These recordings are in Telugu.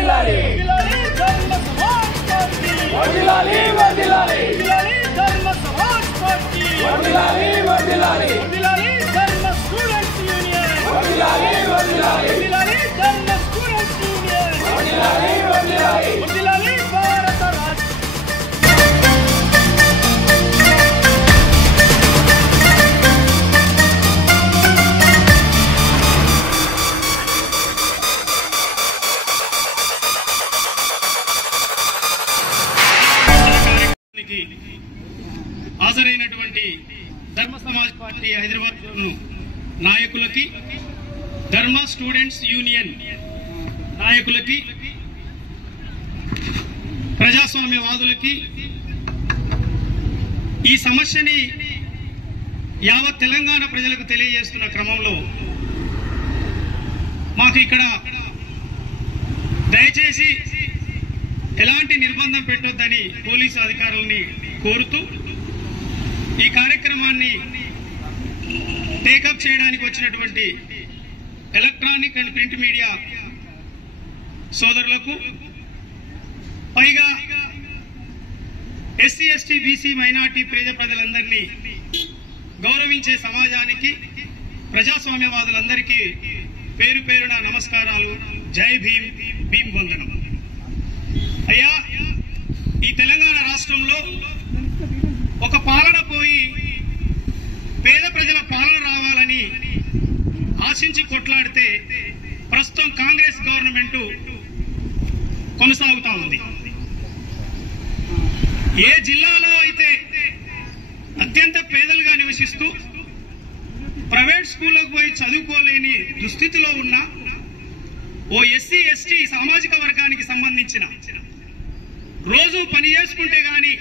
వర్ధిల్లాలి ధర్మ సమాజ్ పార్టీ వర్ధిల్లాలి వర్ధిల్లాలి ధర్మ సమాజ్ పార్టీ వర్ధిల్లాలి వర్ధిల్లాలి ధర్మ స్టూడెంట్స్ యూనియన్ వర్ధిల్లాలి వర్ధిల్లాలి ధర్మ స్టూడెంట్స్ యూనియన్ వర్ధిల్లాలి వర్ధిల్లాలి భారత రాజ్యం హాజరైనటువంటి ధర్మ సమాజ్ పార్టీ హైదరాబాద్ నాయకులకి, ధర్మ స్టూడెంట్స్ యూనియన్ నాయకులకి, ప్రజాస్వామ్యవాదులకి, ఈ సమస్యని యావత్ తెలంగాణ ప్రజలకు తెలియజేస్తున్న క్రమంలో మాకు ఇక్కడ దయచేసి ఎలాంటి నిర్బంధం పెట్టొద్దని పోలీసు అధికారులని కోరుతూ ఈ కార్యక్రమాన్ని టేకప్ చేయడానికి వచ్చినటువంటి ఎలక్ట్రానిక్ అండ్ ప్రింట్ మీడియా సోదరులకు, పైగా ఎస్సీ ఎస్టీ బీసీ మైనార్టీ పేద ప్రజలందరినీ గౌరవించే సమాజానికి, ప్రజాస్వామ్యవాదులందరికీ పేరు పేరున నమస్కారాలు. జై భీమ్, భీమ్ వందనం. అయ్యా, ఈ తెలంగాణ రాష్ట్రంలో ఒక పాలన పోయి పేద ప్రజల పాలన రావాలని ఆశించి కొట్లాడితే ప్రస్తుతం కాంగ్రెస్ గవర్నమెంట్ కొనసాగుతా ఉంది. ఏ జిల్లాలో అయితే అత్యంత పేదలుగా నివసిస్తూ ప్రైవేట్ స్కూళ్ళకు పోయి చదువుకోలేని దుస్థితిలో ఉన్న ఓ ఎస్సీ ఎస్టీ సామాజిక వర్గానికి సంబంధించిన, రోజు పని చేసుకుంటే గాని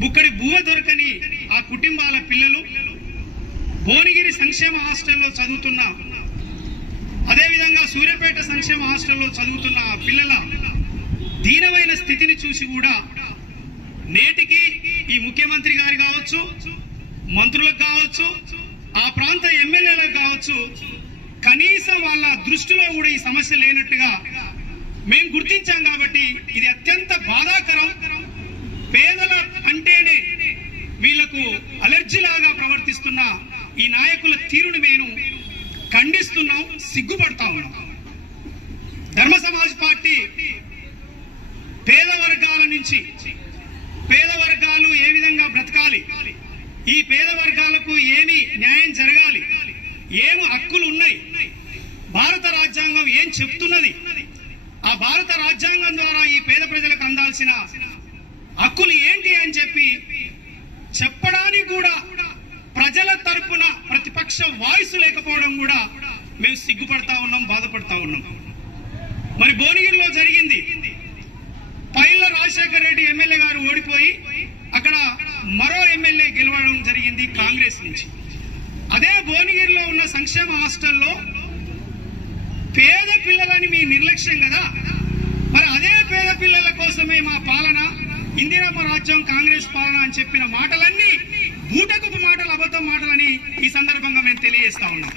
బుక్కడి బువ్వ దొరకని ఆ కుటుంబాల పిల్లలు భువనగిరి సంక్షేమ హాస్టల్లో చదువుతున్న, అదేవిధంగా సూర్యాపేట సంక్షేమ హాస్టల్లో చదువుతున్న ఆ పిల్లల దీనమైన స్థితిని చూసి కూడా నేటికి ఈ ముఖ్యమంత్రి గారు కావచ్చు, మంత్రులకు కావచ్చు, ఆ ప్రాంత ఎమ్మెల్యేలకు కావచ్చు, కనీసం వాళ్ళ దృష్టిలో కూడా ఈ సమస్య లేనట్టుగా మేము గుర్తించాం. కాబట్టి ఇది అత్యంత బాధాకరం. పేదల అంటేనే వీళ్లకు అలర్జీలాగా ప్రవర్తిస్తున్న ఈ నాయకుల తీరుని మేము ఖండిస్తున్నాం, సిగ్గుపడతా ఉన్నాం. ధర్మ సమాజ్ పార్టీ పేద వర్గాల నుంచి, పేద వర్గాలు ఏ విధంగా బ్రతకాలి, ఈ పేద వర్గాలకు ఏమి న్యాయం జరగాలి, ఏమి హక్కులు ఉన్నాయి, భారత రాజ్యాంగం ఏం చెప్తున్నది, ఆ భారత రాజ్యాంగం ద్వారా ఈ పేద ప్రజలకు అందాల్సిన హక్కులు ఏంటి అని చెప్పి చెప్పడానికి కూడా ప్రజల తరపున ప్రతిపక్ష వాయిస్ లేకపోవడం కూడా మేము సిగ్గుపడతా ఉన్నాం, బాధపడతా ఉన్నాం. మరి భువనగిరిలో జరిగింది, పైల రాజశేఖర్ రెడ్డి ఎమ్మెల్యే గారు ఓడిపోయి అక్కడ మరో ఎమ్మెల్యే గెలవడం జరిగింది కాంగ్రెస్ నుంచి. అదే భువనగిరిలో ఉన్న సంక్షేమ హాస్టల్లో పేద పిల్లలని మీ నిర్లక్ష్యం కదా, మరి అదే పేద పిల్లల కోసమే మా పాలన, ఇందిరమ్మ రాజ్యం, కాంగ్రెస్ పాలన అని చెప్పిన మాటలన్నీ బూటకపు మాటలు, అబద్ధం మాటలని ఈ సందర్భంగా మేము తెలియజేస్తా ఉన్నాం.